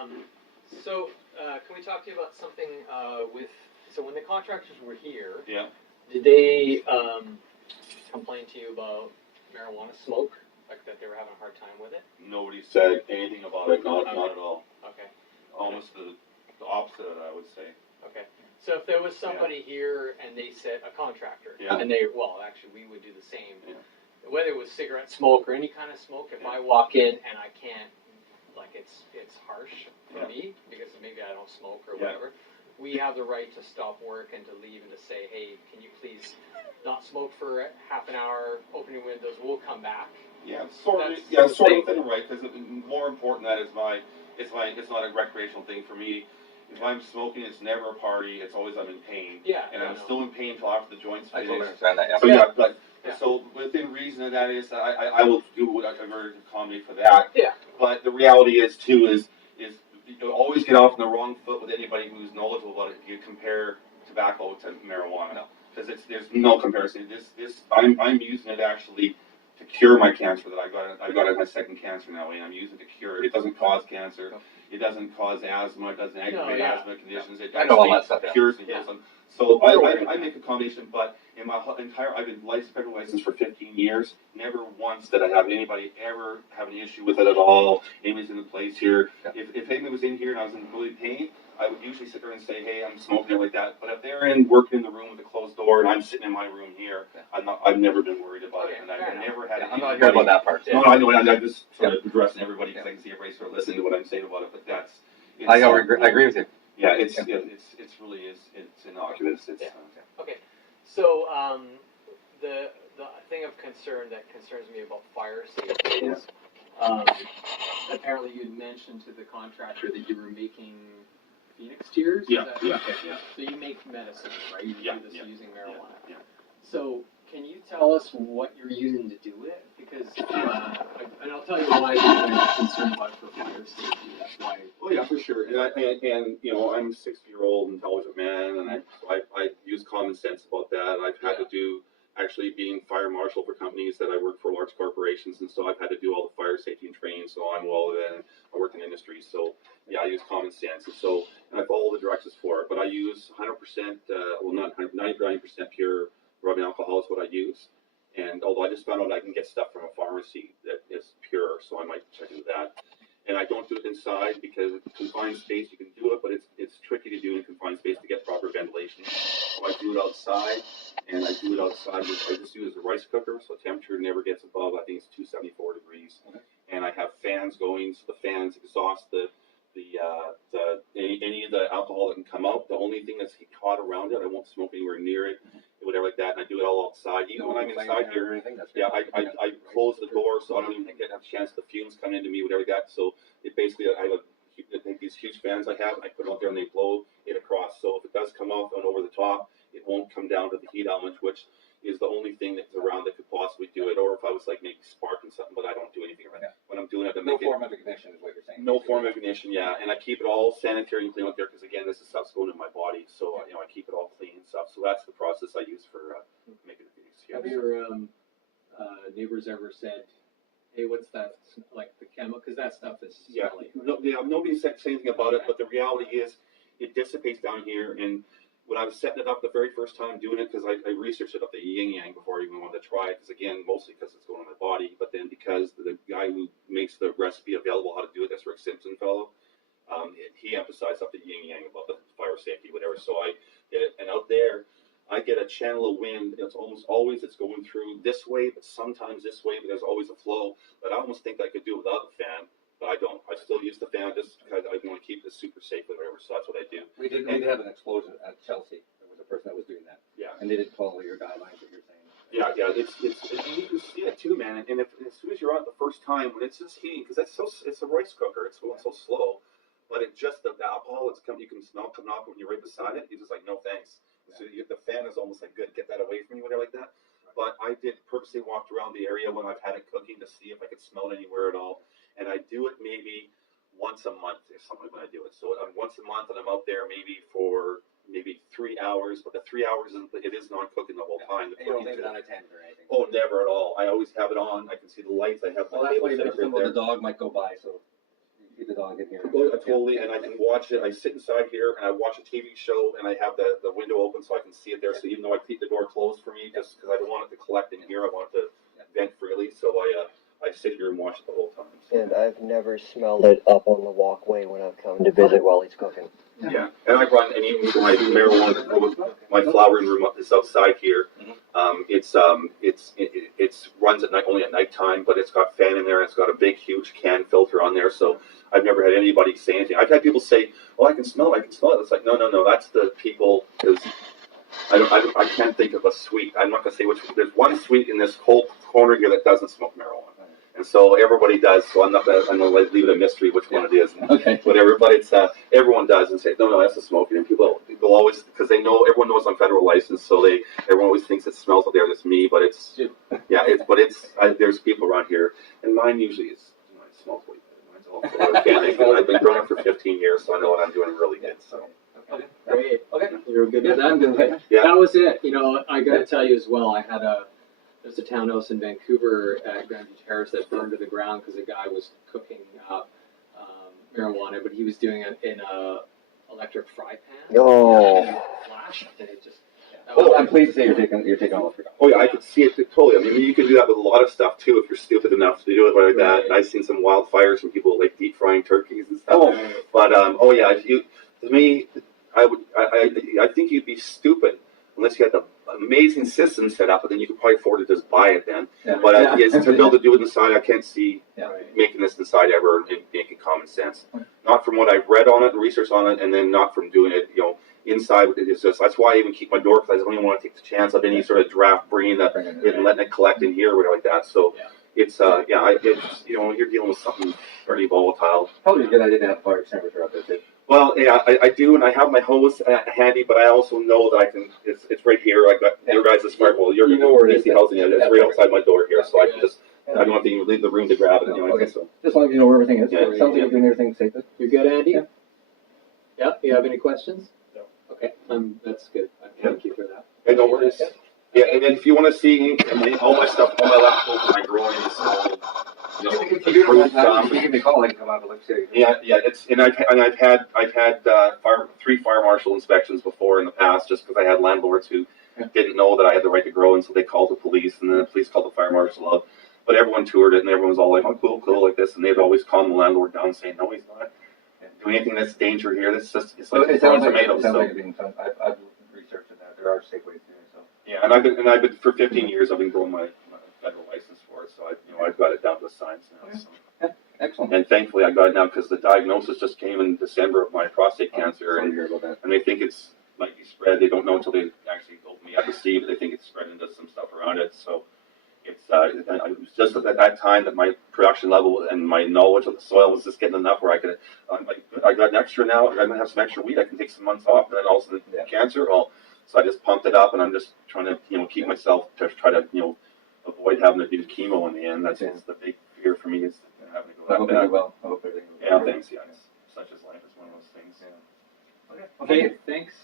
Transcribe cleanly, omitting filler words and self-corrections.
Can we talk to you about something so when the contractors were here, yeah. did they complain to you about marijuana smoke, like that they were having a hard time with it? Nobody said anything about it, not at all. Okay. Almost the opposite of that, I would say. Okay. So if there was somebody here and they said, a contractor, Yeah. and actually we would do the same, whether it was cigarette smoke or any kind of smoke, if I walk in and I can't, like it's harsh for me, because maybe I don't smoke or whatever, we have the right to stop work and to leave and to say, hey, can you please not smoke for half an hour, open your windows, we'll come back. Yeah, sort of thing, right? Because more important than that it's not a recreational thing for me. If I'm smoking, it's never a party. It's always I'm in pain. Yeah. And I'm still in pain until after the joints finish. I totally understand that. So so within reason of that is I will do whatever to accommodate for that. Yeah. But the reality is too is you always get off on the wrong foot with anybody who's knowledgeable about it if you compare tobacco to marijuana. No. Because there's no comparison. I'm using it actually to cure my cancer that I got my second cancer now, and I'm using it to cure it. It doesn't cause cancer. It doesn't cause asthma. It doesn't aggravate asthma conditions. It actually cures and heals them. So I make a combination, but in my entire, I've been federal licensed for 15 years. Never once did I have anybody ever have an issue with it at all. Anybody's in the place here. If anybody was in here and I was in really pain, I would usually sit there and say, hey, I'm smoking it like that. But if they're working in the room with a closed door and I'm sitting in my room here, I've never been worried about it. And I've never had I'm not here about that part. No, I know, I'm just sort of addressing everybody because I can see everybody sort of listening to what I'm saying about it, but I agree with you. Yeah, it's really it's innocuous. Okay, so the thing of concern that concerns me about fire safety is apparently you'd mentioned to the contractor that you were making Phoenix tears. Yeah. So you make medicine, right? You do this using marijuana. Yeah. So can you tell us what you're using to do it? Because and I'll tell you why I'm concerned about it for fire safety. That's why. Oh yeah, for sure. And you know, I'm a 60-year-old intelligent man, and I use common sense about that. I've had to do actually being fire marshal for companies that I work for, large corporations, and so I've had to do all the fire safety and training. So I'm well in. I work in industry, so yeah, I use common sense, and I follow the directions for it. But I use 100%, well not 100, 99% pure rubbing alcohol is what I use. And although I just found out I can get stuff from a pharmacy that is pure, so I might check into that. And I don't do it inside because confined space you can do it, but it's tricky to do in confined space to get proper ventilation. So I do it outside, and I do it outside. I just use a rice cooker, so temperature never gets above, I think it's 274 degrees. Okay. And I have fans going, so the fans exhaust any of the alcohol that can come out. The only thing that's caught around it, I won't smoke anywhere near it. Whatever like that, and I do it all outside. Even when I'm inside here, I close the door so I don't even get a chance the fumes come into me, whatever like that. So it basically, I take these huge fans I have, and I put them out there and they blow it across. So if it does come off and over the top, it won't come down to the heat element, which is the only thing that's around that could possibly do it. Or if I was like maybe sparking something, but I don't do anything right now. When I'm doing it, no form of ignition is what you're saying. No form of ignition, yeah. And I keep it all sanitary and clean out there because again, this is stuff's going in my body, so I keep it all clean and stuff. So that's the process I use for making the Phoenix tears. Have your neighbors ever said, "Hey, what's that?" Like the chemical, because that stuff is smelly. Nobody said anything about it, but the reality is, it dissipates down here. And when I was setting it up the very first time doing it, because I researched it up the yin yang before I even wanted to try it, because again, mostly because it's going on my body, but then because the guy who makes the recipe available how to do it, that's Rick Simpson fellow, he emphasized up the yin yang about the fire safety, whatever. So I did it, and out there, I get a channel of wind. It's almost always it's going through this way, but sometimes this way. But there's always a flow. But I almost think I could do it without the fan, but I don't. I still use the fan just because I want to keep it super safe or whatever. So that's what I do. We did have an explosion at Chelsea. There was a person that was doing that. Yeah. And they didn't follow your guidelines that you're saying. Yeah. It's you can see it too, man. And as soon as you're out the first time, when it's just heating, because it's a rice cooker. It's going so slow, but it just the alcohol. You can smell coming off when you're right beside it. You're just like, no thanks. So the fan is almost like, good, get that away from you, whatever like that. But I did purposely walk around the area when I've had it cooking to see if I could smell it anywhere at all. And I do it maybe once a month or something when I do it. So once a month, and I'm out there maybe for 3 hours. But the 3 hours, it is not cooking the whole time. You don't leave it unattended or anything. Oh, never at all. I always have it on. I can see the lights. I have my table set up right there. The dog might go by, so keep the dog in here. Well, totally, and I can watch it. I sit inside here and I watch a TV show, and I have the window open so I can see it there. So even though I keep the door closed for me, just because I don't want it to collect in here, I want it to vent freely. So I sit here and watch it the whole time. So. And I've never smelled it up on the walkway when I've come to visit while he's cooking. Yeah, and I run, and even my marijuana grows, my flowering room up is outside here. It's runs at night, only at nighttime, but it's got fan in there, and it's got a big, huge can filter on there. So I've never had anybody say anything. I've had people say, "Oh, I can smell it. I can smell it." It's like, no, that's the people. Because I can't think of a sweet. I'm not gonna say which. There's one sweet in this whole corner here that doesn't smoke marijuana. And so everybody does, so I'm gonna leave it a mystery which one it is. Okay. Whatever, but it's everyone does and say no, that's the smoking. And people always, because they know, everyone knows I'm federal licensed, so everyone always thinks it smells up there. That's me, but it's there's people around here, and mine usually smells way better. Mine's all organic. I've been growing up for 15 years, so I know what I'm doing really good. So. Okay, great. Okay. You're good with I'm good with that? that. Yeah. That was it. You know, I gotta tell you as well, there's a townhouse in Vancouver at Grandview Terrace that burned to the ground because a guy was cooking up marijuana, but he was doing it in a electric fry pan. Oh. And it flashed, and it just. I'm pleased to say you're taking all the. Oh yeah, I could see it totally. I mean, you can do that with a lot of stuff too if you're stupid enough to do it like that. Right. I've seen some wildfires from people like deep frying turkeys and stuff. Oh. But I think you'd be stupid unless you had the amazing system set up, but then you could probably afford to just buy it then. Yeah. But to be able to do it inside, I can't see Right. making this inside ever and making common sense. Not from what I've read on it and research on it, and then not from doing it, inside. It's just, that's why I even keep my door closed. I don't even want to take the chance of any sort of draft bringing it and letting it collect in here or whatever like that. So it's you're dealing with something pretty volatile. Probably a good idea to have a fire extinguisher out there too. Well, yeah, I do, and I have my hose handy, but I also know that I can. It's right here. I got your guys' fire. Well, you know where it is. Housing it. It's right outside my door here, so I can just. I don't have to even leave the room to grab it. Okay. So. Just as long as you know where everything is. Yeah. It sounds like you're doing everything safe. You good, Andy? Yeah. Yeah. You have any questions? No. Okay. That's good. Thank you for that. Hey, no worries. Yeah, and then if you want to see all my stuff, all my leftovers, my growing, You give me a call. I can come out and look. Yeah. I've had 3 fire marshal inspections before in the past, just because I had landlords who didn't know that I had the right to grow, and so they called the police, and then the police called the fire marshal up. But everyone toured it, and everyone was all like, "Oh, cool," like this, and they'd always calm the landlord down, saying, "No, he's not doing anything that's danger here. It's like throwing tomatoes." Sounds like it's being fun. I've researched that. There are safe ways to do it. So. Yeah, and I've been for 15 years. I've been growing my federal license for it, so I've got it down to a science now. So. Excellent. And thankfully, I got it now because the diagnosis just came in December of my prostate cancer, Sorry to hear about that. and they think it's might be spread. They don't know until they actually open me up to see, but they think it's spread into some stuff around it. So it's it was just at that time that my production level and my knowledge of the soil was just getting enough where I could. I got an extra now. I'm gonna have some extra weed. I can take some months off, and then also the cancer. Well, so I just pumped it up, and I'm just trying to keep myself to try to avoid having to do chemo in the end. That's the big fear for me is having to go I that hope bad. you do well. I hope everything. Yeah, thanks. Yeah, such as life is one of those things. Okay. Okay. Thanks.